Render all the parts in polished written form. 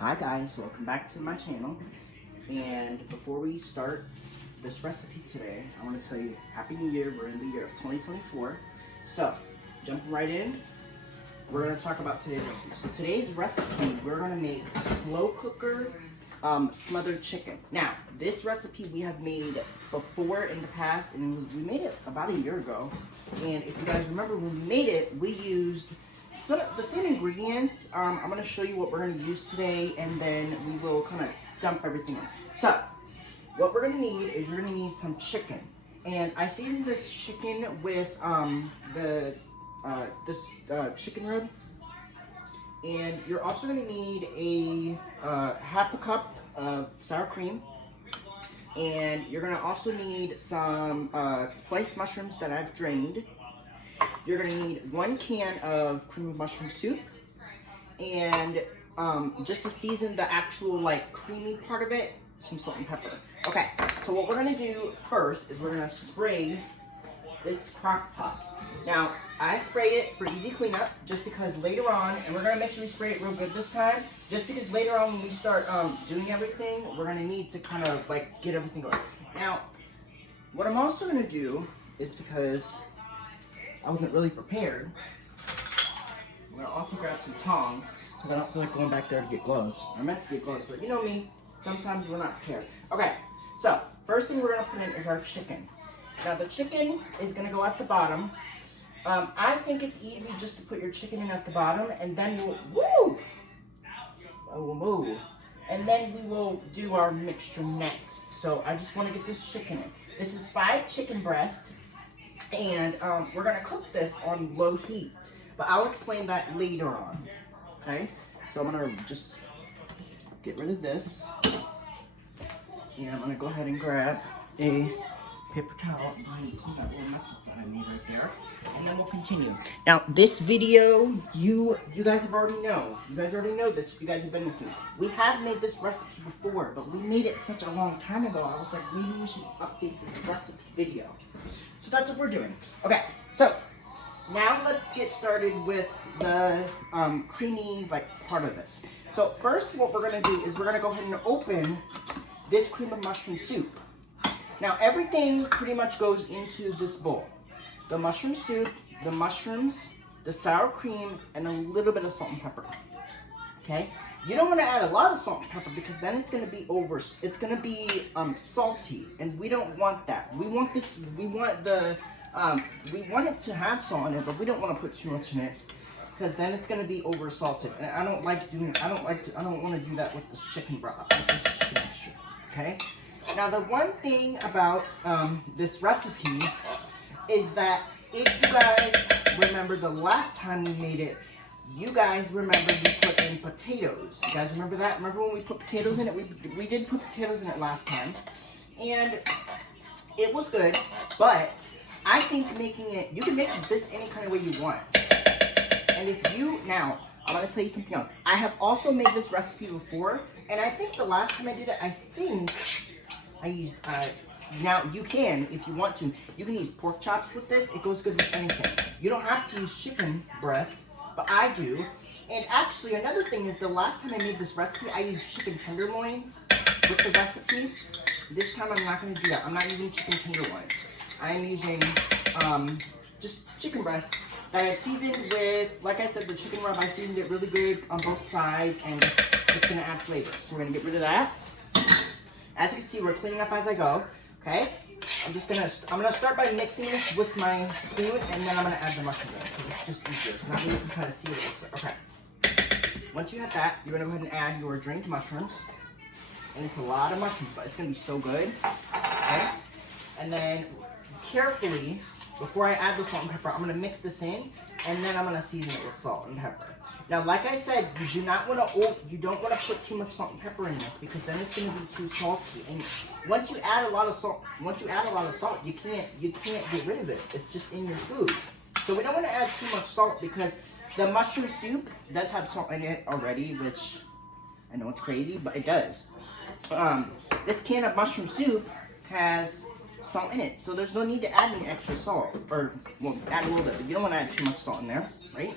Hi guys, welcome back to my channel. And before we start this recipe today, I want to tell you Happy New Year. We're in the year of 2024. So, jumping right in, we're going to talk about today's recipe. So today's recipe, we're going to make slow cooker smothered chicken. Now, this recipe we have made before in the past, and we made it about a year ago. And if you guys remember when we made it, we used the same ingredients. I'm going to show you what we're going to use today, and then we will kind of dump everything in. So, what we're going to need is you're going to need some chicken. And I seasoned this chicken with this chicken rib. And you're also going to need a half a cup of sour cream. And you're going to also need some sliced mushrooms that I've drained. You're going to need 1 can of cream of mushroom soup. And just to season the actual like creamy part of it, some salt and pepper. Okay, so what we're going to do first is we're going to spray this crock pot. Now, I spray it for easy cleanup just because later on, and we're going to make sure we spray it real good this time, just because later on when we start doing everything, we're going to need to kind of like get everything going. Now, what I'm also going to do is, because I wasn't really prepared, I'm going to also grab some tongs because I don't feel like going back there to get gloves. I meant to get gloves, but you know me, sometimes we're not prepared. Okay, so first thing we're going to put in is our chicken. Now the chicken is going to go at the bottom. I think it's easy just to put your chicken in at the bottom, and then and then we will do our mixture next. So I just want to get this chicken in. This is 5 chicken breasts, and we're going to cook this on low heat, but I'll explain that later on. Okay, so I'm going to just get rid of this, and I'm going to go ahead and grab a paper towel and clean that little mess up that I made right there, and then we'll continue. Now, this video, you guys have already know. You guys already know this. You guys have been with me. We have made this recipe before, but we made it such a long time ago. I was like, maybe we should update this recipe video. So that's what we're doing. Okay, so now let's get started with the creamy like part of this. So first, what we're gonna do is we're gonna go ahead and open this cream of mushroom soup. Now everything pretty much goes into this bowl. The mushroom soup, the mushrooms, the sour cream, and a little bit of salt and pepper. Okay? You don't want to add a lot of salt and pepper because then it's going to be salty, and we don't want that. We want it to have salt in it, but we don't want to put too much in it because then it's going to be over salted. And I don't want to do that with this chicken broth, with this chicken mixture. Okay? Now the one thing about this recipe is that if you guys remember the last time we made it, you guys remember we put in potatoes. You guys remember that? Remember when we put potatoes in it? We did put potatoes in it last time, and it was good, but I think making it, you can make this any kind of way you want. And if you, now, I'm going to tell you something else. I have also made this recipe before, and I think the last time I did it, I think I used, now you can, if you want to, you can use pork chops with this. It goes good with anything. You don't have to use chicken breast, but I do. And actually, another thing is the last time I made this recipe, I used chicken tenderloins with the recipe. This time I'm not going to do that. I'm not using chicken tenderloins. I'm using just chicken breast that I seasoned with, like I said, the chicken rub. I seasoned it really good on both sides, and it's going to add flavor. So we're going to get rid of that. As you can see, we're cleaning up as I go. Okay, I'm gonna start by mixing this with my spoon, and then I'm gonna add the mushrooms in because it's just easier. So now you can kind of see what it looks like. Okay, once you have that, you're gonna go ahead and add your drained mushrooms, and it's a lot of mushrooms, but it's gonna be so good. Okay, and then carefully, before I add the salt and pepper, I'm gonna mix this in, and then I'm gonna season it with salt and pepper. Now, like I said, you don't want to put too much salt and pepper in this because then it's going to be too salty. And once you add a lot of salt, you can't get rid of it. It's just in your food. So we don't want to add too much salt because the mushroom soup does have salt in it already, which I know it's crazy, but it does. This can of mushroom soup has salt in it, so there's no need to add any extra salt, or well, add a little bit, but you don't want to add too much salt in there, right?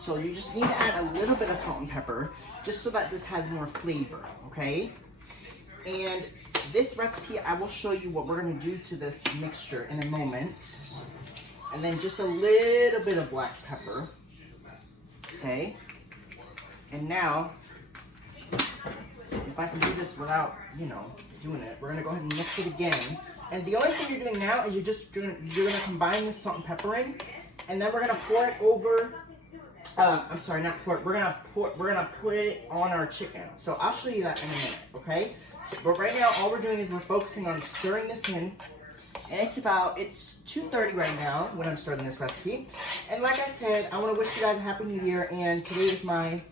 So you just need to add a little bit of salt and pepper just so that this has more flavor, okay? And this recipe, I will show you what we're gonna do to this mixture in a moment. And then just a little bit of black pepper, okay? And now, if I can do this without, doing it, we're gonna go ahead and mix it again. And the only thing you're doing now is you're gonna combine this salt and pepper in, and then we're gonna pour it over. I'm sorry, not pour it. We're gonna put it on our chicken. So I'll show you that in a minute, okay? But right now, all we're doing is we're focusing on stirring this in, and it's 2:30 right now when I'm starting this recipe. And like I said, I want to wish you guys a happy New Year. And today is my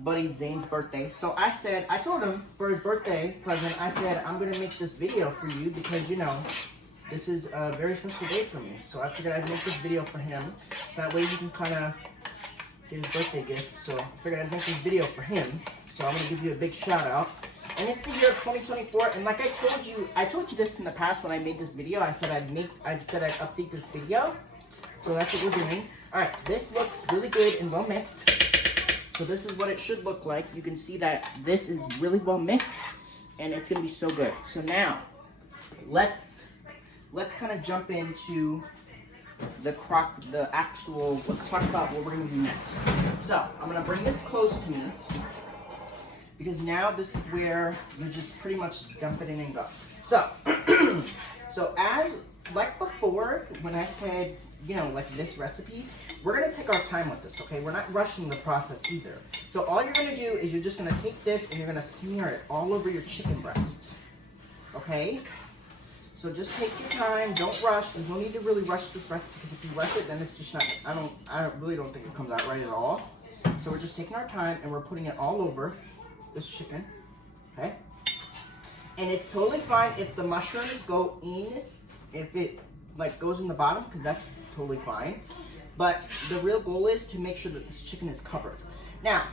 buddy Zane's birthday. So I told him for his birthday present, I said, I'm going to make this video for you because, this is a very special day for me. So I figured I'd make this video for him. So that way he can kind of get his birthday gift. So I figured I'd make this video for him. So I'm going to give you a big shout out. And it's the year of 2024. And like I told you this in the past when I made this video. I said I'd update this video. So that's what we're doing. All right, this looks really good and well mixed. So this is what it should look like. You can see that this is really well mixed and it's gonna be so good. So now, let's kind of jump into let's talk about what we're gonna do next. So, I'm gonna bring this close to me because now this is where you just pretty much dump it in and go. So, like before, when I said, like this recipe, we're gonna take our time with this, okay? We're not rushing the process either. So all you're gonna do is you're just gonna take this and you're gonna smear it all over your chicken breast, okay? So just take your time, don't rush. There's no need to really rush this recipe because if you rush it, then it's just not, I really don't think it comes out right at all. So we're just taking our time and we're putting it all over this chicken, okay? And it's totally fine if the mushrooms go in, if it goes in the bottom, because that's totally fine. But the real goal is to make sure that this chicken is covered. Now,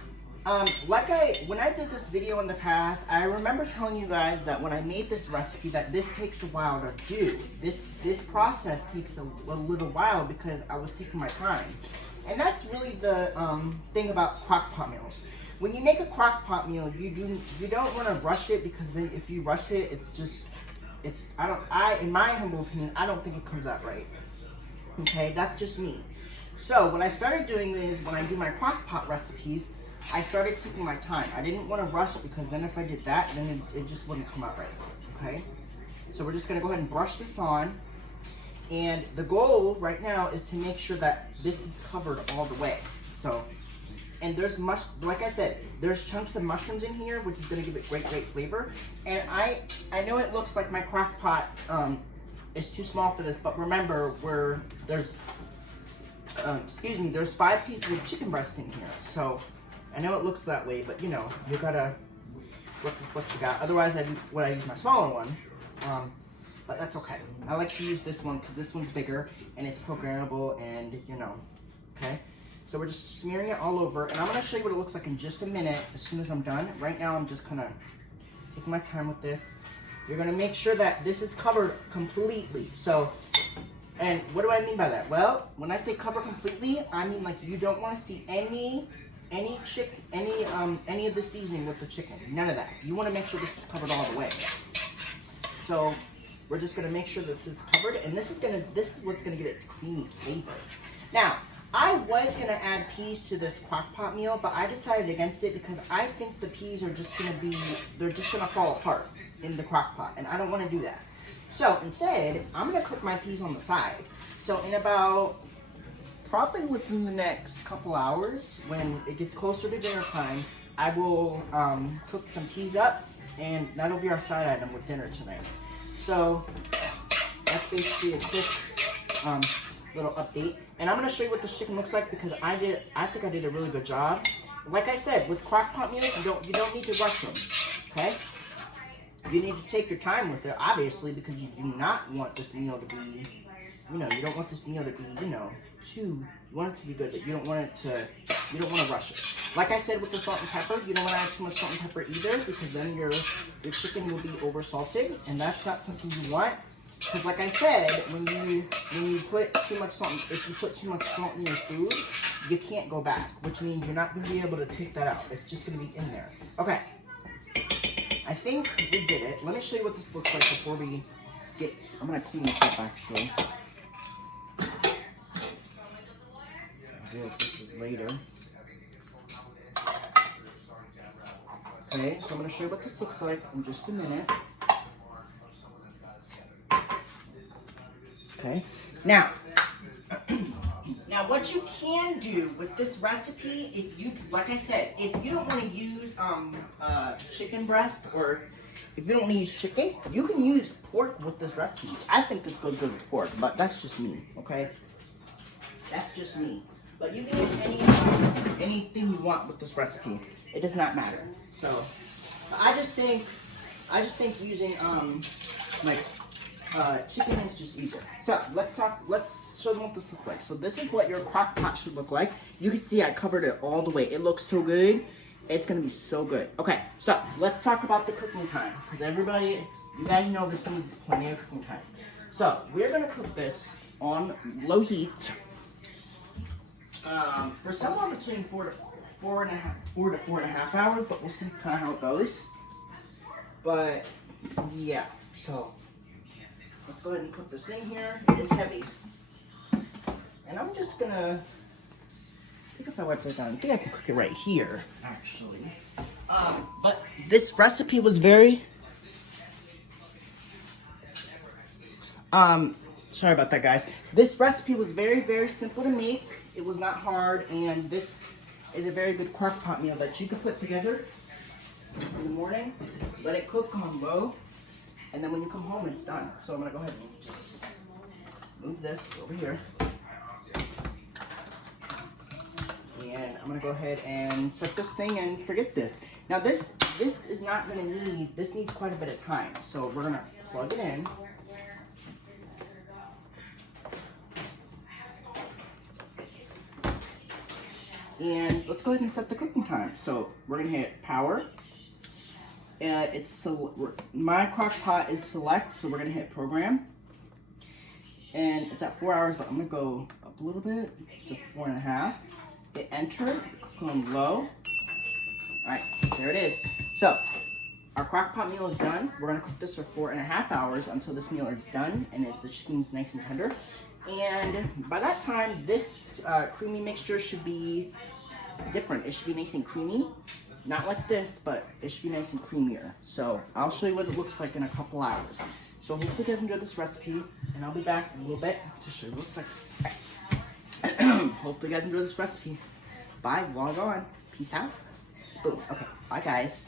when I did this video in the past, I remember telling you guys that when I made this recipe that this takes a while to do. This process takes a little while because I was taking my time. And that's really the thing about crock pot meals. When you make a crock pot meal, you don't want to rush it because then if you rush it, in my humble opinion, I don't think it comes out right. Okay, that's just me. So what I started doing is when I do my crock pot recipes, I started taking my time. I didn't want to rush it because then if I did that, then it just wouldn't come out right. Okay, so we're just gonna go ahead and brush this on. And the goal right now is to make sure that this is covered all the way. So, and like I said, there's chunks of mushrooms in here, which is gonna give it great flavor. And I know it looks like my crock pot is too small for this, but remember there's 5 pieces of chicken breast in here. So I know it looks that way, but you gotta work with what you got. Otherwise, I use my smaller one. But that's okay. I like to use this one because this one's bigger and it's programmable and okay. So we're just smearing it all over, and I'm gonna show you what it looks like in just a minute as soon as I'm done. Right now, I'm just kind of taking my time with this. You're gonna make sure that this is covered completely. So, and what do I mean by that? Well, when I say cover completely, I mean like you don't want to see any of the seasoning with the chicken. None of that. You want to make sure this is covered all the way. So we're just gonna make sure that this is covered, and this is what's gonna give it its creamy flavor. Now, I was gonna add peas to this crock pot meal, but I decided against it because I think the peas are just gonna fall apart in the crock pot, and I don't want to do that. So instead, I'm gonna cook my peas on the side. So in probably within the next couple hours, when it gets closer to dinner time, I will cook some peas up, and that'll be our side item with dinner tonight. So that's basically a quick little update. And I'm gonna show you what this chicken looks like because I think I did a really good job. Like I said, with crock pot meals, you don't need to rush them. Okay? You need to take your time with it, obviously, because you do not want this meal to be, you don't want this meal to be, you want it to be good, but you don't want to rush it. Like I said with the salt and pepper, you don't want to add too much salt and pepper either, because then your chicken will be over salted, and that's not something you want. Because like I said, when you put too much salt, if you put too much salt in your food, you can't go back, which means you're not going to be able to take that out. It's just going to be in there. Okay. I think we did it. Let me show you what this looks like before we get, I'm going to clean this up actually. I'll deal with this later. Okay, so I'm going to show you what this looks like in just a minute. Okay, now what you can do with this recipe, if you, like I said, if you don't want to use chicken breast, or if you don't want to use chicken, you can use pork with this recipe. I think this goes good with pork, but that's just me, okay? That's just me. But you can use anything you want with this recipe. It does not matter. So I just think using chicken is just easier. So let's show them what this looks like. So this is what your crock pot should look like. You can see I covered it all the way. It looks so good. It's gonna be so good. Okay, so let's talk about the cooking time, because you guys know this needs plenty of cooking time. So we're gonna cook this on low heat for somewhere between 4 to 4.5 hours, but we'll see kind of how it goes. But yeah, so let's go ahead and put this in here. It is heavy. And I'm just gonna, I think if I wipe it down, I think I can cook it right here, actually. But this recipe was very, sorry about that, guys. This recipe was very, very simple to make. It was not hard, and this is a very good crock pot meal that you can put together in the morning, let it cook on low, and then when you come home, it's done. So I'm gonna go ahead and just move this over here. And I'm gonna go ahead and set this thing and forget this. Now this is not gonna need, this needs quite a bit of time. So we're gonna plug it in. And let's go ahead and set the cooking time. So we're gonna hit power. My crock pot is select, so we're gonna hit program. And it's at 4 hours, but I'm gonna go up a little bit to 4.5. Hit enter, cook on low. All right, there it is. So our crock pot meal is done. We're gonna cook this for 4.5 hours until this meal is done and the chicken's nice and tender. And by that time, this creamy mixture should be different. It should be nice and creamy. Not like this, but it should be nice and creamier. So I'll show you what it looks like in a couple hours. So hopefully you guys enjoyed this recipe, and I'll be back in a little bit to show you what it looks like. Hopefully you guys enjoyed this recipe. Bye, vlog on. Peace out. Boom. Okay, bye guys.